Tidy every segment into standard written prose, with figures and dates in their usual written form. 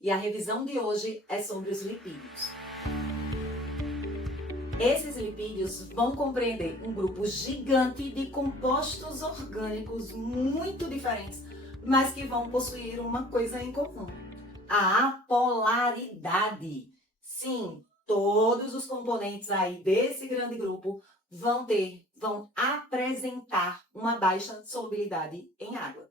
e a revisão de hoje é sobre os lipídios. Esses lipídios vão compreender um grupo gigante de compostos orgânicos muito diferentes, mas que vão possuir uma coisa em comum: a apolaridade. Sim, todos os componentes aí desse grande grupo vão apresentar uma baixa solubilidade em água.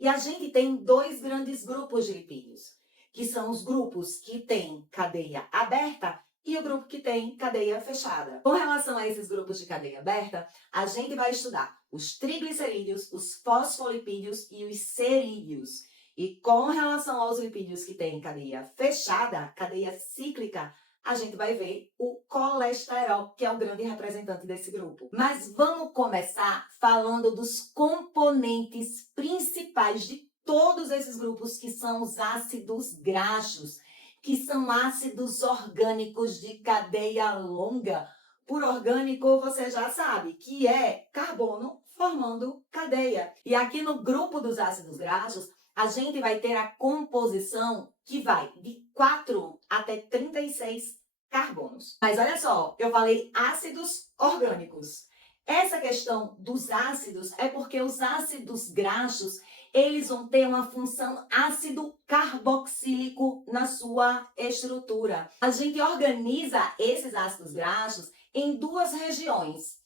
E a gente tem dois grandes grupos de lipídios, que são os grupos que têm cadeia aberta e o grupo que tem cadeia fechada. Com relação a esses grupos de cadeia aberta, a gente vai estudar os triglicerídeos, os fosfolipídios e os cerídeos. E com relação aos lipídios que têm cadeia fechada, cadeia cíclica, a gente vai ver o colesterol, que é o grande representante desse grupo. Mas vamos começar falando dos componentes principais de todos esses grupos, que são os ácidos graxos, que são ácidos orgânicos de cadeia longa. Por orgânico, você já sabe que é carbono formando cadeia. E aqui no grupo dos ácidos graxos, a gente vai ter a composição que vai de 4 até 36 carbonos. Mas olha só, eu falei ácidos orgânicos. Essa questão dos ácidos é porque os ácidos graxos, eles vão ter uma função ácido carboxílico na sua estrutura. A gente organiza esses ácidos graxos em duas regiões.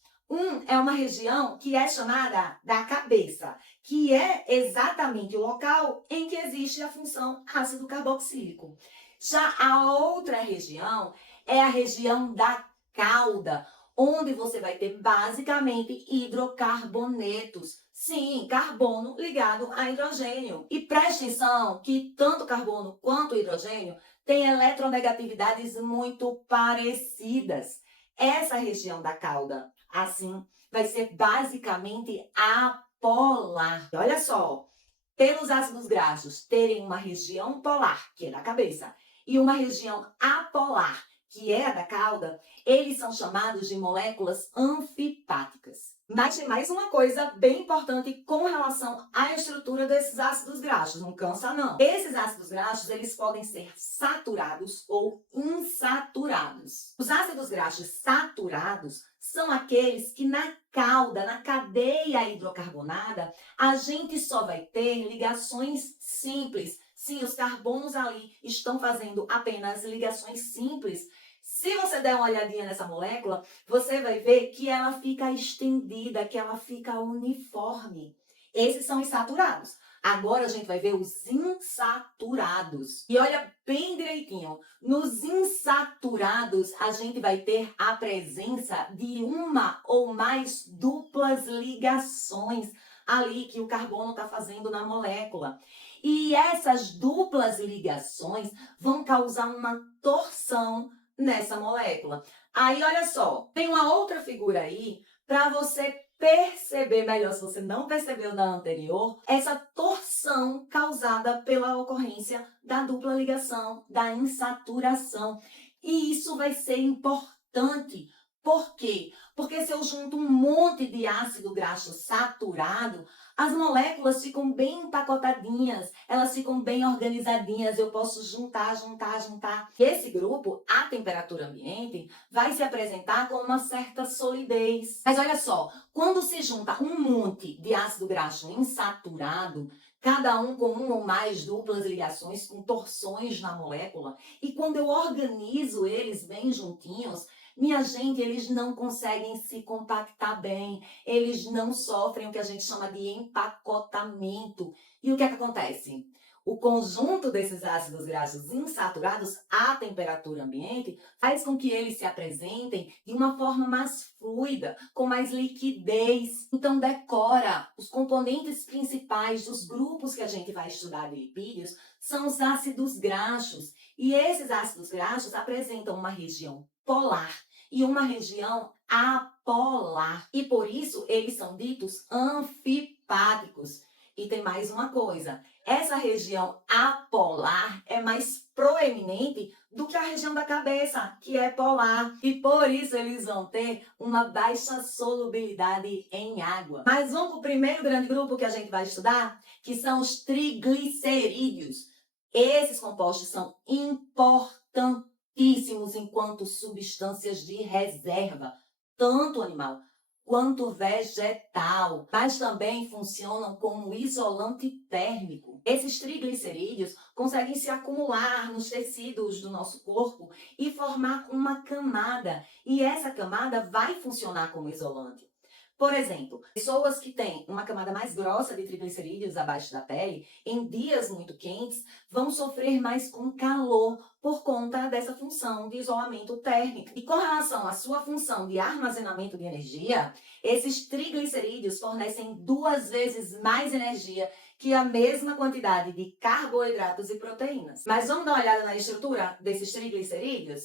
É uma região que é chamada da cabeça, que é exatamente o local em que existe a função ácido carboxílico. Já a outra região é a região da cauda, onde você vai ter basicamente hidrocarbonetos. Sim, carbono ligado a hidrogênio. E preste atenção que tanto carbono quanto hidrogênio têm eletronegatividades muito parecidas. Essa região da cauda, assim, vai ser basicamente apolar. Olha só, pelos ácidos graxos terem uma região polar, que é da cabeça, e uma região apolar, que é a da cauda, eles são chamados de moléculas anfipáticas. Mas tem mais uma coisa bem importante com relação à estrutura desses ácidos graxos, não cansa não. Esses ácidos graxos, eles podem ser saturados ou insaturados. Os ácidos graxos saturados são aqueles que na cauda, na cadeia hidrocarbonada, a gente só vai ter ligações simples. Sim, os carbonos ali estão fazendo apenas ligações simples. Se você der uma olhadinha nessa molécula, você vai ver que ela fica estendida, que ela fica uniforme. Esses são os saturados. Agora a gente vai ver os insaturados. E olha bem direitinho, nos insaturados a gente vai ter a presença de uma ou mais duplas ligações ali que o carbono está fazendo na molécula. E essas duplas ligações vão causar uma torção nessa molécula. Aí, olha só, tem uma outra figura aí para você perceber melhor, se você não percebeu na anterior, essa torção causada pela ocorrência da dupla ligação, da insaturação. E isso vai ser importante. Por quê? Porque se eu junto um monte de ácido graxo saturado, as moléculas ficam bem empacotadinhas, elas ficam bem organizadinhas, eu posso juntar. E esse grupo, a temperatura ambiente, vai se apresentar com uma certa solidez. Mas olha só, quando se junta um monte de ácido graxo insaturado, cada um com uma ou mais duplas ligações, com torções na molécula, e quando eu organizo eles bem juntinhos, minha gente, eles não conseguem se compactar bem, eles não sofrem o que a gente chama de empacotamento. E o que é que acontece? O conjunto desses ácidos graxos insaturados à temperatura ambiente faz com que eles se apresentem de uma forma mais fluida, com mais liquidez. Então decora, os componentes principais dos grupos que a gente vai estudar de lipídios são os ácidos graxos. E esses ácidos graxos apresentam uma região polar e uma região apolar. E por isso eles são ditos anfipáticos. E tem mais uma coisa, essa região apolar é mais proeminente do que a região da cabeça, que é polar. E por isso eles vão ter uma baixa solubilidade em água. Mas vamos para o primeiro grande grupo que a gente vai estudar, que são os triglicerídeos. Esses compostos são importantíssimos enquanto substâncias de reserva, tanto animal quanto vegetal, mas também funcionam como isolante térmico. Esses triglicerídeos conseguem se acumular nos tecidos do nosso corpo e formar uma camada, e essa camada vai funcionar como isolante. Por exemplo, pessoas que têm uma camada mais grossa de triglicerídeos abaixo da pele, em dias muito quentes, vão sofrer mais com calor por conta dessa função de isolamento térmico. E com relação à sua função de armazenamento de energia, esses triglicerídeos fornecem 2 vezes mais energia que a mesma quantidade de carboidratos e proteínas. Mas vamos dar uma olhada na estrutura desses triglicerídeos?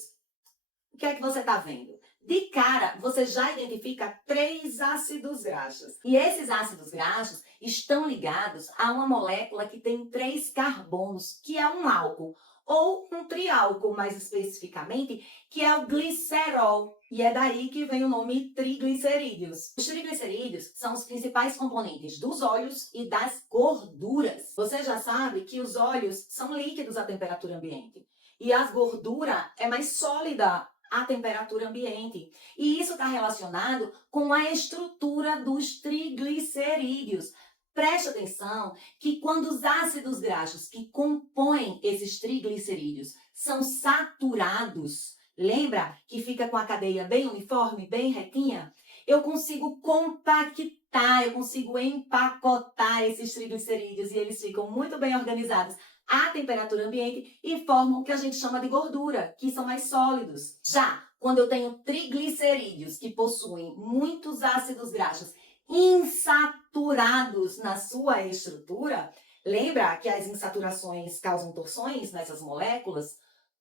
O que é que você está vendo? De cara, você já identifica 3 ácidos graxos. E esses ácidos graxos estão ligados a uma molécula que tem 3 carbonos, que é um álcool, ou um triálcool, mais especificamente, que é o glicerol. E é daí que vem o nome triglicerídeos. Os triglicerídeos são os principais componentes dos óleos e das gorduras. Você já sabe que os óleos são líquidos à temperatura ambiente. E a gordura é mais sólida à temperatura ambiente. E isso está relacionado com a estrutura dos triglicerídeos. Preste atenção que quando os ácidos graxos que compõem esses triglicerídeos são saturados, lembra que fica com a cadeia bem uniforme, bem retinha? Eu consigo compactar, eu consigo empacotar esses triglicerídeos e eles ficam muito bem organizados à temperatura ambiente e formam o que a gente chama de gordura, que são mais sólidos. Já quando eu tenho triglicerídeos que possuem muitos ácidos graxos insaturados na sua estrutura, lembra que as insaturações causam torções nessas moléculas?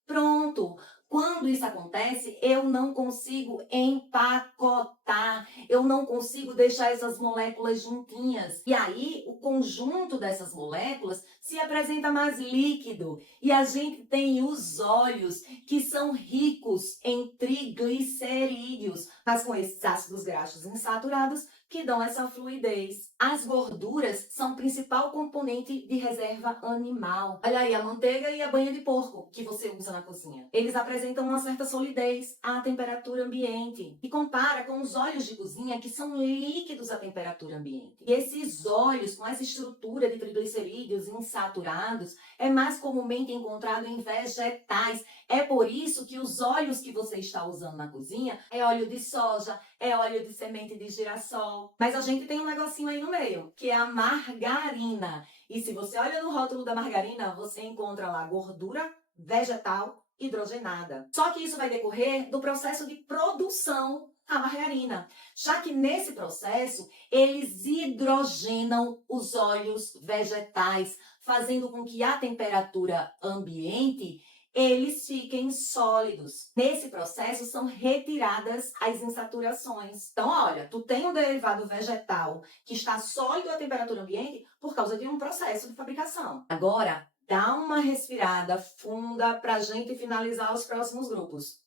Pronto! Quando isso acontece, eu não consigo empacotar, eu não consigo deixar essas moléculas juntinhas. E aí, o conjunto dessas moléculas se apresenta mais líquido. E a gente tem os óleos, que são ricos em triglicerídeos, mas com esses ácidos graxos insaturados, que dão essa fluidez. As gorduras são o principal componente de reserva animal. Olha aí, a manteiga e a banha de porco que você usa na cozinha. Eles apresentam uma certa solidez à temperatura ambiente. E compara com os óleos de cozinha, que são líquidos à temperatura ambiente. E esses óleos com essa estrutura de triglicerídeos insaturados é mais comumente encontrado em vegetais. É por isso que os óleos que você está usando na cozinha é óleo de soja, é óleo de semente de girassol. Mas a gente tem um negocinho aí no meio, que é a margarina. E se você olha no rótulo da margarina, você encontra lá gordura vegetal hidrogenada. Só que isso vai decorrer do processo de produção da margarina, já que nesse processo eles hidrogenam os óleos vegetais, fazendo com que a temperatura ambiente eles fiquem sólidos. Nesse processo são retiradas as insaturações. Então, olha, tu tem um derivado vegetal que está sólido à temperatura ambiente por causa de um processo de fabricação. Agora, dá uma respirada funda para a gente finalizar os próximos grupos.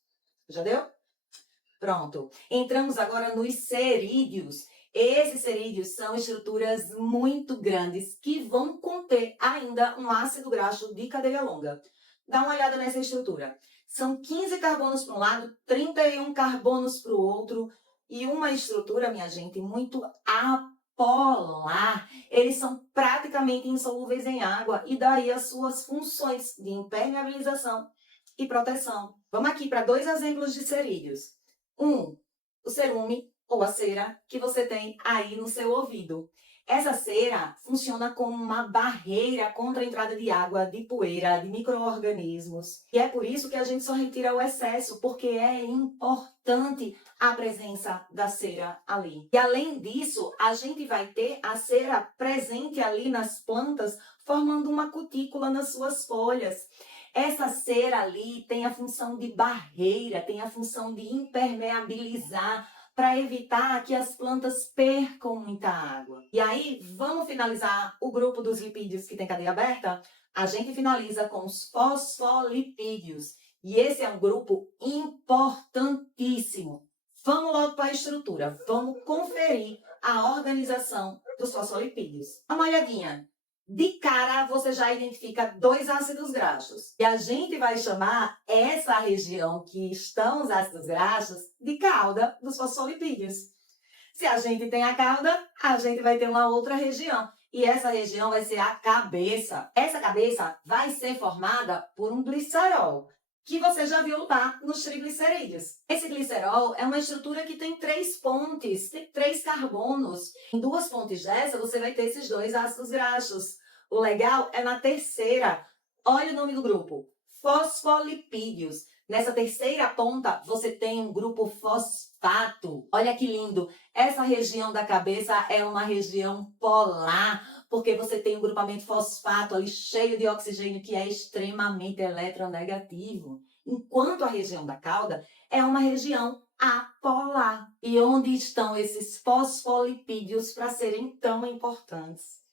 Já deu? Pronto. Entramos agora nos cerídeos. Esses cerídeos são estruturas muito grandes que vão conter ainda um ácido graxo de cadeia longa. Dá uma olhada nessa estrutura. São 15 carbonos para um lado, 31 carbonos para o outro e uma estrutura, minha gente, muito apolar. Eles são praticamente insolúveis em água e daí as suas funções de impermeabilização e proteção. Vamos aqui para 2 exemplos de cerídeos. O cerume ou a cera que você tem aí no seu ouvido. Essa cera funciona como uma barreira contra a entrada de água, de poeira, de micro-organismos. E é por isso que a gente só retira o excesso, porque é importante a presença da cera ali. E além disso, a gente vai ter a cera presente ali nas plantas, formando uma cutícula nas suas folhas. Essa cera ali tem a função de barreira, tem a função de impermeabilizar, para evitar que as plantas percam muita água. E aí, vamos finalizar o grupo dos lipídios que tem cadeia aberta? A gente finaliza com os fosfolipídios. E esse é um grupo importantíssimo. Vamos logo para a estrutura. Vamos conferir a organização dos fosfolipídios. Dá uma olhadinha. De cara, você já identifica 2 ácidos graxos. E a gente vai chamar essa região que estão os ácidos graxos de cauda dos fosfolipídios. Se a gente tem a cauda, a gente vai ter uma outra região. E essa região vai ser a cabeça. Essa cabeça vai ser formada por um glicerol, que você já viu lá nos triglicerídeos. Esse glicerol é uma estrutura que tem 3 pontes, tem 3 carbonos. Em 2 pontes dessa, você vai ter esses 2 ácidos graxos. O legal é na terceira. Olha o nome do grupo, fosfolipídios. Nessa terceira ponta, você tem um grupo fosfato. Olha que lindo! Essa região da cabeça é uma região polar, porque você tem um grupamento fosfato ali cheio de oxigênio que é extremamente eletronegativo. Enquanto a região da cauda é uma região apolar. E onde estão esses fosfolipídios para serem tão importantes?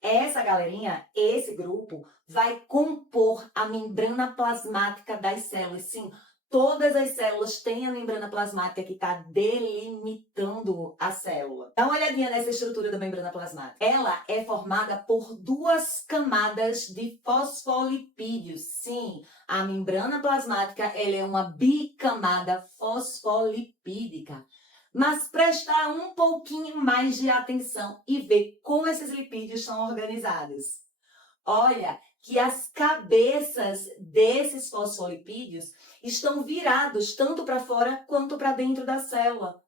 Essa galerinha, esse grupo, vai compor a membrana plasmática das células. Sim, todas as células têm a membrana plasmática que está delimitando a célula. Dá uma olhadinha nessa estrutura da membrana plasmática. Ela é formada por 2 camadas de fosfolipídios. Sim, a membrana plasmática ela é uma bicamada fosfolipídica. Mas prestar um pouquinho mais de atenção e ver como esses lipídios são organizados. Olha que as cabeças desses fosfolipídios estão virados tanto para fora quanto para dentro da célula.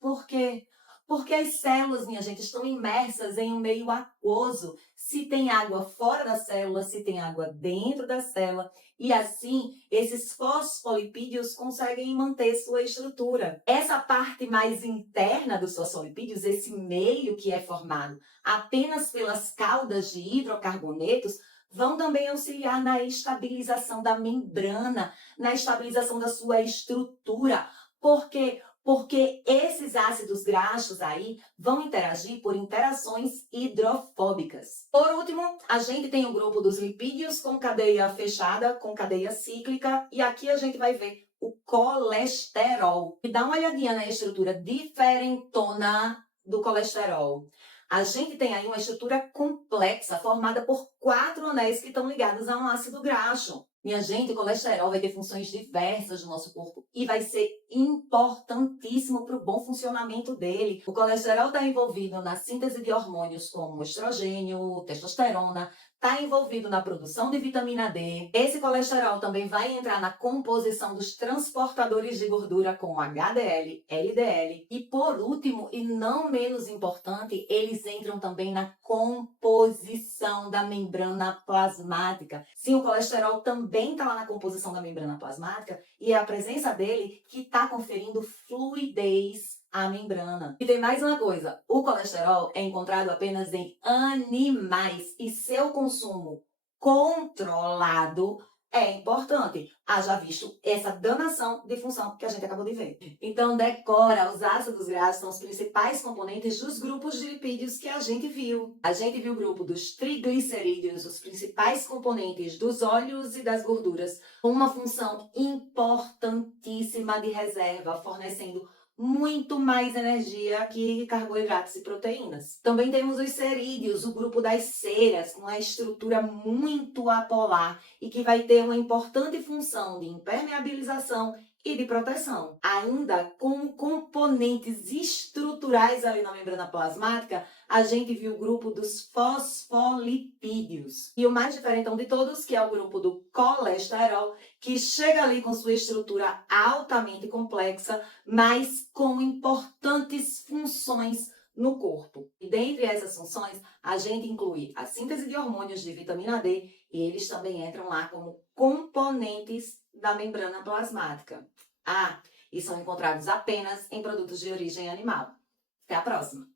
Por quê? Porque as células, minha gente, estão imersas em um meio aquoso. Se tem água fora da célula, se tem água dentro da célula. E assim, esses fosfolipídios conseguem manter sua estrutura. Essa parte mais interna dos fosfolipídios, esse meio que é formado apenas pelas caudas de hidrocarbonetos, vão também auxiliar na estabilização da membrana, na estabilização da sua estrutura. Por quê? Porque esses ácidos graxos aí vão interagir por interações hidrofóbicas. Por último, a gente tem o grupo dos lipídios com cadeia fechada, com cadeia cíclica, e aqui a gente vai ver o colesterol. E dá uma olhadinha na estrutura diferentona do colesterol. A gente tem aí uma estrutura complexa, formada por 4 anéis que estão ligados a um ácido graxo. Minha gente, o colesterol vai ter funções diversas no nosso corpo e vai ser importantíssimo para o bom funcionamento dele. O colesterol está envolvido na síntese de hormônios como estrogênio, testosterona, está envolvido na produção de vitamina D. Esse colesterol também vai entrar na composição dos transportadores de gordura como HDL, LDL. E por último, e não menos importante, eles entram também na composição da membrana plasmática. Sim, o colesterol também está lá na composição da membrana plasmática e é a presença dele que está conferindo fluidez à membrana. E tem mais uma coisa, o colesterol é encontrado apenas em animais e seu consumo controlado é importante. Haja visto essa danação de função que a gente acabou de ver. Então, decora, os ácidos graxos são os principais componentes dos grupos de lipídios que a gente viu. A gente viu o grupo dos triglicerídeos, os principais componentes dos óleos e das gorduras, com uma função importantíssima de reserva, fornecendo muito mais energia que carboidratos e proteínas. Também temos os cerídeos, o grupo das ceras, com uma estrutura muito apolar e que vai ter uma importante função de impermeabilização e de proteção. Ainda com componentes estruturais ali na membrana plasmática, a gente viu o grupo dos fosfolipídios. E o mais diferentão de todos, que é o grupo do colesterol, que chega ali com sua estrutura altamente complexa, mas com importantes funções no corpo. E dentre essas funções, a gente inclui a síntese de hormônios de vitamina D e eles também entram lá como componentes da membrana plasmática. E são encontrados apenas em produtos de origem animal. Até a próxima!